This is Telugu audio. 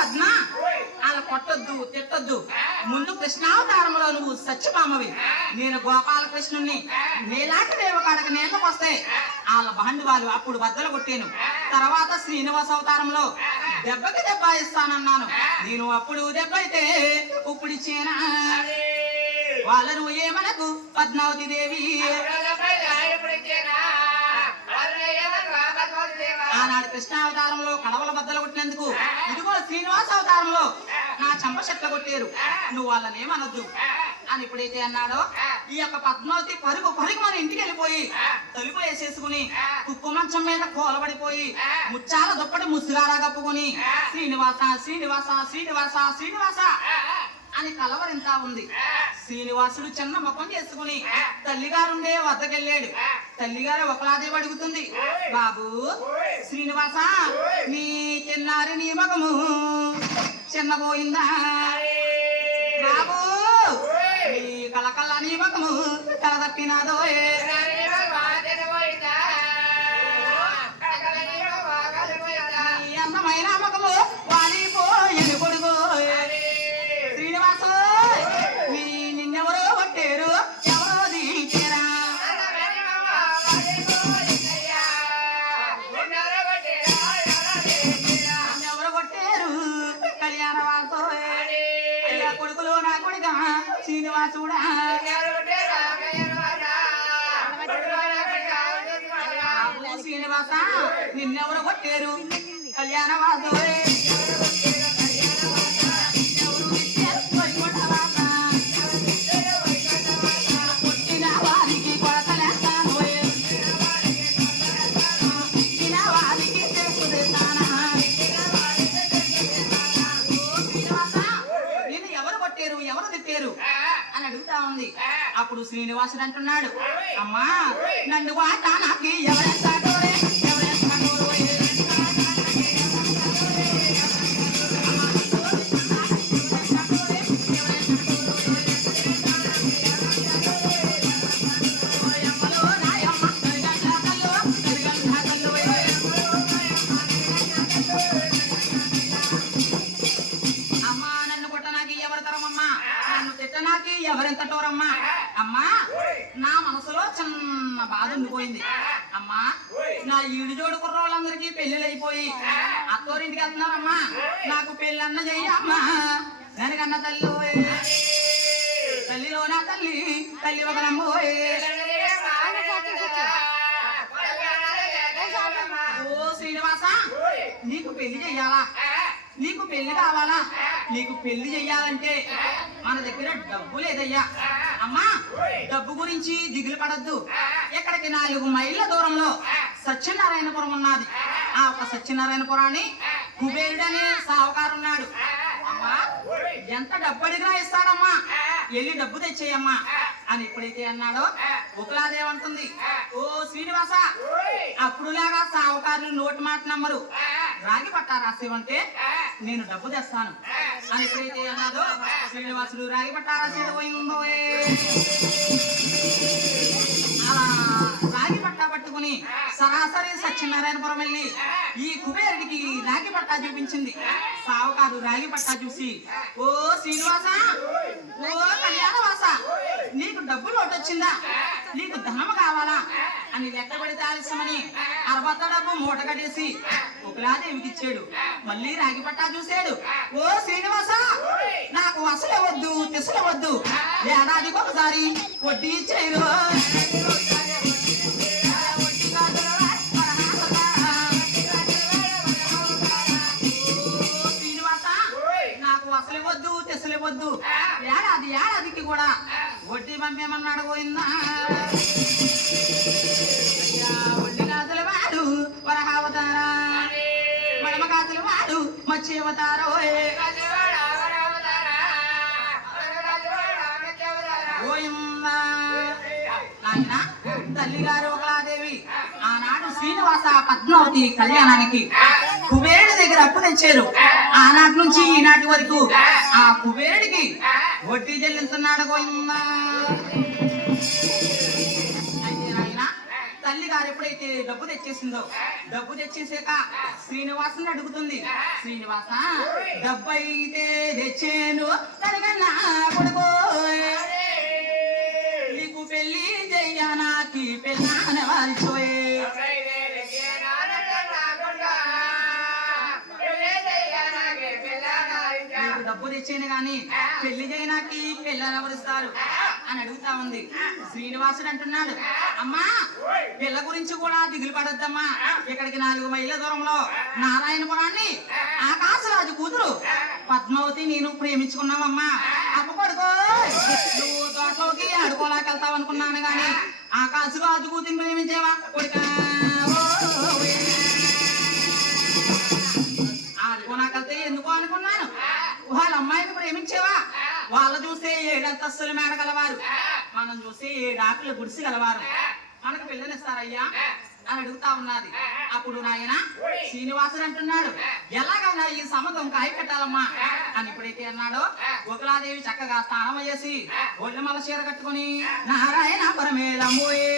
పద్మ? అలా కొట్టొద్దు తిట్టొద్దు. ముందు కృష్ణావతారంలో నువ్వు సత్యభామవి. నేను గోపాలకృష్ణుణ్ణి. నీలాంటి రేవు కాడకి వస్తే వస్తాయి. వాళ్ళ వాళ్ళు అప్పుడు బద్దలు కొట్టాను. తర్వాత శ్రీనివాస అవతారంలో దెబ్బకి దెబ్బ ఇస్తానన్నాను నేను అప్పుడు దెబ్బ అయితే ఇప్పుడు ఇచ్చేనా వాళ్ళను ఏమనకు? పద్మావతి దేవి. ఆనాడు కృష్ణావతారంలో కడవల బద్దలు కొట్టినందుకు ఇదిగో శ్రీనివాస అవతారంలో నా చంప చెట్ల కొట్టారు. నువ్వు వాళ్ళనేమనద్దు అని ఎప్పుడైతే అన్నాడో ఈ యొక్క పద్మావతి పరుగు పరుగు మన ఇంటికి వెళ్ళిపోయి తలుపు వేసేసుకుని కుక్కు మంచం మీద కోలబడిపోయి ముచ్చాల దుప్పటి ముసుగారా కప్పుకొని శ్రీనివాస శ్రీనివాస శ్రీనివాస శ్రీనివాస అని కలవరింతా ఉంది. శ్రీనివాసుడు చిన్న ముఖం చేసుకుని తల్లిగారుండే వద్దకెళ్ళాడు. తల్లిగారు ఒకలాదే అడుగుతుంది బాబు శ్రీనివాస నీ చిన్నారి నీ మగము చిన్నపోయిందా బాబు నీ కలకల్ల నీ మగము కలదప్పినాదో శ్రీనివాసుడా. శ్రీనివాస నిన్నెవరు కొట్టారు? కళ్యాణ వాసు ఉంది. అప్పుడు శ్రీనివాసుడు అంటున్నాడు అమ్మా నన్ను వాట నాకు ఎవరెత్తాడో అమ్మా నా మనసులో చిన్న బాధ ఉండిపోయింది. అమ్మా నా ఈడు జోడు కుర్రోళ్ళందరికీ పెళ్ళిళ్ళు అయిపోయి అత్తోరింటికి వెళ్తున్నారమ్మా. నాకు పెళ్ళన్న చెయ్యమ్మా దానికన్న తల్లి ఓయ్. తల్లిలో నా తల్లి? తల్లి ఒక నమ్మోయే ఓ శ్రీనివాస నీకు పెళ్ళి చెయ్యాలా? నీకు పెళ్ళి కావాలా? నీకు పెళ్ళి చెయ్యాలంటే మన దగ్గర డబ్బు లేదయ్యా. అమ్మా డబ్బు గురించి దిగులు పడద్దు. ఇక్కడికి నాలుగు మైళ్ళ దూరంలో సత్యనారాయణపురం ఉన్నది. ఆ ఒక సత్యనారాయణపురాన్ని కుబేరుడని సావుకారున్నాడు అమ్మా ఎంత డబ్బు అడిగినా ఇస్తాడమ్మా. వెళ్ళి డబ్బు తెచ్చేయమ్మా అని ఎప్పుడైతే అన్నాడో ఒకలాదేమంటుంది ఓ శ్రీనివాస అప్పుడులాగా సాహుకారులు నోటి మాట నమ్మరు. రాగి పట్టా రాసేవంటే నేను డబ్బు తెస్తాను. అని ఎప్పుడైతే అన్నాడో శ్రీనివాసుడు రాగి పట్టా పోయి ఉందో అలా రాగి పట్టా పట్టుకుని సరాసరి సత్యనారాయణపురం వెళ్ళి ఈ కుబేరుడికి రాగి పట్టా చూపించింది. సావుకారు రాగి పట్టా చూసి ఓ శ్రీనివాస ఓ కళ్యాణవాస నీకు డబ్బు లోటు వచ్చిందా? నీకు ధనము కావాలా? అని లెక్క పడితే ఆలస్యమని డబ్బు మూట కట్టేసి ఒకలాదేవికి ఇచ్చాడు మళ్ళీ రాగి పట్టా చూశాడు ఓ శ్రీనివాస నాకు అసలు వద్దు తెసలు వద్దు. ఏడాదికి ఒకసారి వడ్డీ ఇచ్చేరు ఏడాది ఏడాదికి కూడా వడ్డీ పంపేమన్నాడు పోయిందా? వడ్డీ రాజుల వాడు వరహావతారా మడమకాతుల వాడు మచ్చి అవతారో ఓయమ్మా తల్లిగారు ఒకలాదేవి. ఆనాడు శ్రీనివాస పద్మావతి కళ్యాణానికి కుబేరుడి దగ్గర అప్పు తెచ్చారు. ఆనాటి నుంచి ఈనాటి వరకు ఆ. కుబేరుడికి వడ్డీ చెల్లిస్తున్నాడు అయితే నాయన తల్లి గారు ఎప్పుడైతే డబ్బు తెచ్చేసిందో డబ్బు తెచ్చేసాక శ్రీనివాసుని అడుగుతుంది. శ్రీనివాస డబ్బు అయితే తెచ్చాను కొడుకో. డబ్బు తెచ్చాను గాని పెళ్ళి చేయనాకి పిల్లలు ఎవరిస్తారు అని అడుగుతా ఉంది. శ్రీనివాసుడు అంటున్నాడు. అమ్మా పిల్ల గురించి కూడా దిగులు పడొద్దమ్మా. ఇక్కడికి నాలుగు మైళ్ళ దూరంలో నారాయణపురాన్ని ఆకాశరాజు కూతురు పద్మావతి నేను ప్రేమించుకున్నావమ్మా అమ్మ కొడుకో నువ్వు తోటలోకి ఆడుకోలేకెళ్తావు అనుకున్నాను గాని ఆకాశరాజు కూతురు ప్రేమించేవా? కొడుకా. వాళ్ళ అమ్మాయిని ప్రేమించేవా? వాళ్ళు చూస్తే ఏడంతస్తుల మేడ గలవారు మనం చూస్తే ఏడాకుల గుడిసి గలవారు. మనకు పిల్లనిస్తారయ్యా అని అడుగుతా ఉన్నది. అప్పుడు నాయన శ్రీనివాసుడు అంటున్నాడు ఎలాగైనా ఈ సమతం కాయ పెట్టాలమ్మా అని ఎప్పుడైతే అన్నాడో ఒకలాదేవి చక్కగా స్నానం చేసి ఒళ్ళమల చీర కట్టుకుని నారాయణ పరమేలమ్మోయే